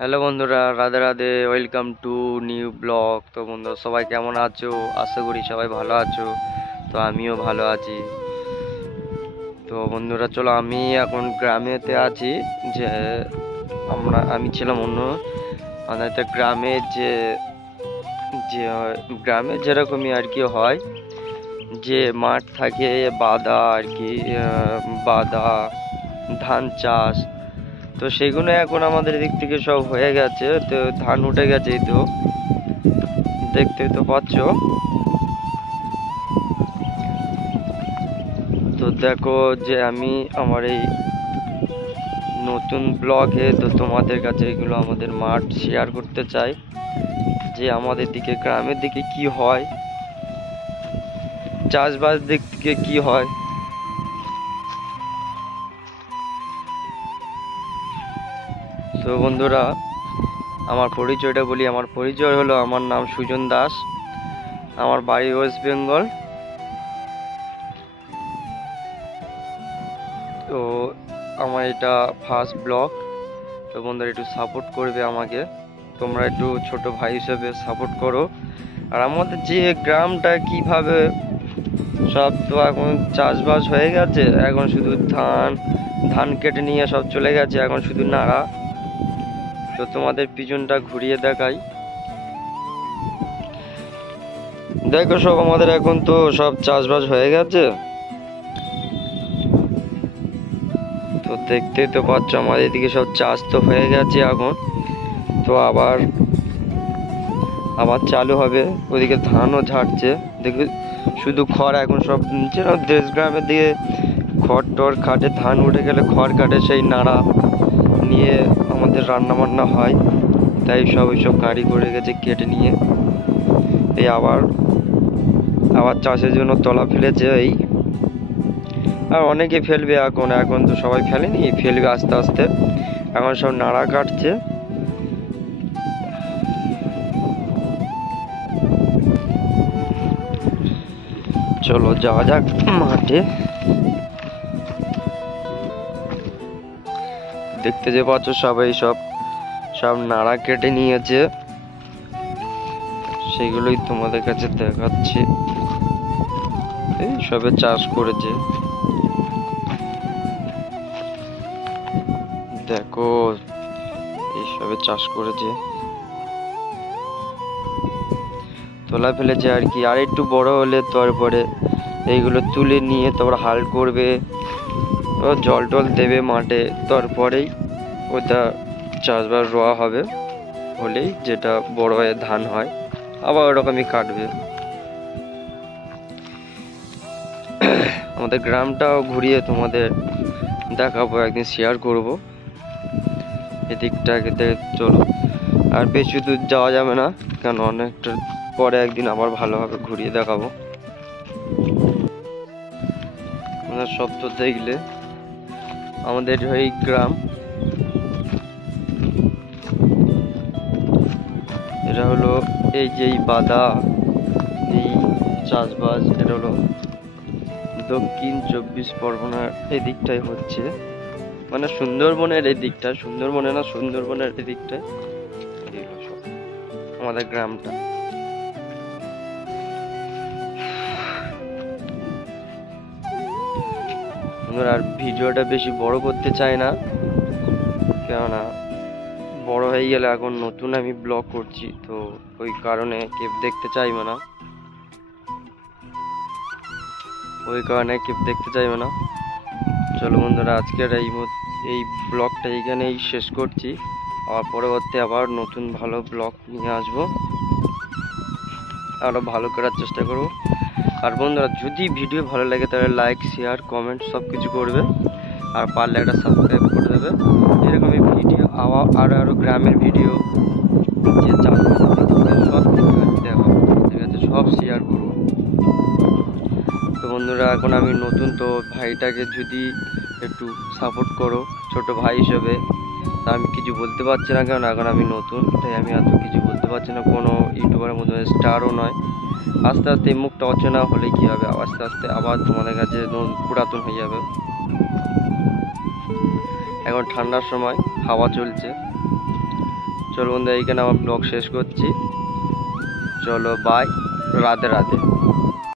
Hello বন্ধুরা, Radhe Radhe, welcome to new blog. তো বন্ধুরা সবাই কেমন আছো? আশা করি সবাই ভালো আছো। তো আমিও ভালো আছি। তো বন্ধুরা চলো, আমি এখন গ্রামেতে আছি। যে আমি ছিলাম অন্য আমাদের গ্রামে, যে যে গ্রামে যেরকমই আর কি হয়, যে মাঠ থাকে বাদা আর কি, বাদা, ধান চাষ। তো সেগুলো এখন আমাদের দিক থেকে সব হয়ে গেছে, তো ধান উঠে গেছে। এই তো দেখতে তো পাচ্ছ। তো দেখো যে আমি আমার এই নতুন ব্লগে তো তোমাদের কাছে এগুলো আমাদের মাঠ শেয়ার করতে চাই, যে আমাদের দিকে গ্রামের দিকে কি হয়, চাষবাস দিক থেকে কি হয়। তো বন্ধুরা, আমার পরিচয়টা বলি। আমার পরিচয় হলো, আমার নাম সুজন দাস, আমার বাড়ি ওয়েস্ট বেঙ্গল। তো আমার এটা ফার্স্ট ব্লগ। তো বন্ধুরা একটু সাপোর্ট করবে আমাকে, তোমরা একটু ছোট ভাই হিসেবে সাপোর্ট করো। আর আমাদের যে গ্রামটা কিভাবে, সব তো এখন চাষবাস হয়ে গেছে, এখন শুধু ধান ধান কেটে নিয়ে সব চলে গেছে, এখন শুধু নাড়া। তো তোমাদের পিছনটা ঘুরিয়ে দেখাই, দেখো সব আমাদের এখন তো সব চাষবাস হয়ে গেছে। তো দেখতেই তো পাচ্ছ আমাদের এদিকে সব চাষ তো হয়ে গেছে এখন। তো আবার আবার চালু হবে। ওদিকে ধানও ঝাড়ছে, দেখি শুধু খড় এখন সব, যেন দেশ গ্রামের দিকে খড় টড় কাটে, ধান উঠে গেলে খড় কাটে, সেই নাড়া নিয়ে আমাদের রান্না বান্না হয়। তাই সব ওইসব গাড়ি করে গেছে কেটে নিয়ে। এই আবার আবার চাষের জন্য তলা ফেলেছে। এই আর অনেকে ফেলবে এখন, এখন তো সবাই ফেলেনি, ফেলবে আস্তে আস্তে। এখন সব নাড়া কাটছে। চলো যাওয়া যাক মাঠে। দেখতে যে পাচ্ছ সবাই সব সব নাড়া কেটে নিয়েছে, সেগুলোই তোমাদের কাছে দেখাচ্ছি। এই সবে চাষ করেছে, দেখো এই সবে চাষ করেছে, তোলা ফেলেছে আর কি। আর একটু বড় হলে তারপরে এইগুলো তুলে নিয়ে তারপর হাল করবে, ও জল টল দেবে মাঠে, তারপরেই ওটা চাষবাস রোয়া হবে। হলেই যেটা বড় হয়ে ধান হয়, আবার ওরকমই কাটবে। আমাদের গ্রামটাও ঘুরিয়ে তোমাদের দেখাবো, একদিন শেয়ার করব এদিকটাকে। চলো, আর বেশি দূর যাওয়া যাবে না, কেন অনেকটা পরে একদিন আবার ভালোভাবে ঘুরিয়ে দেখাবো। সব তো দেখলে আমাদের এই গ্রাম, এটা হলো এই যে বাদা, এই চাষবাস, এটা হলো দক্ষিণ 24 পরগনার এদিকটাই হচ্ছে, মানে সুন্দরবনের এদিকটা, সুন্দরবনে না, সুন্দরবনের এদিকটায় সব আমাদের গ্রামটা। আর ভিডিওটা বেশি বড় করতে চাই না, কেননা বড় হয়ে গেলে, এখন নতুন আমি ব্লগ করছি, তো ওই কারণে কেউ দেখতে চাইবে না, ওই কারণে কেউ দেখতে চাইবে না। চলো বন্ধুরা, আজকের এই ব্লগটা এইখানেই শেষ করছি। আবার পরবর্তী আবার নতুন ভালো ব্লগ নিয়ে আসবো, আরো ভালো করার চেষ্টা করব। আর বন্ধুরা, যদি ভিডিও ভালো লাগে তাহলে লাইক, শেয়ার, কমেন্ট সব কিছু করবে, আর পারলে একটা সাবস্ক্রাইব করে দেবে। এরকমই ভিডিও আরো গ্রামের ভিডিও, যে চাষবাস সব কিছু আমি দেখাবো, ঠিক আছে, সব শেয়ার করবো। তো বন্ধুরা, এখন আমি নতুন, তো ভাইটাকে যদি একটু সাপোর্ট করো ছোট ভাই হিসেবে। তা আমি কিছু বলতে পারছি না, কারণ এখন আমি নতুন, তাই আমি এত কিছু বলতে পারছি না, কোনো ইউটিউবারের মধ্যে স্টারও নয়। আস্তে আস্তে এই মুখটা অচেনা হলে কি হবে, আস্তে আস্তে আবার তোমাদের কাছে পুরাতন হয়ে যাবে। এখন ঠান্ডার সময়, হাওয়া চলছে, চলো বন্ধুরা, এইখানে আমার ব্লগ শেষ করছি। চলো বাই, রাধে রাধে।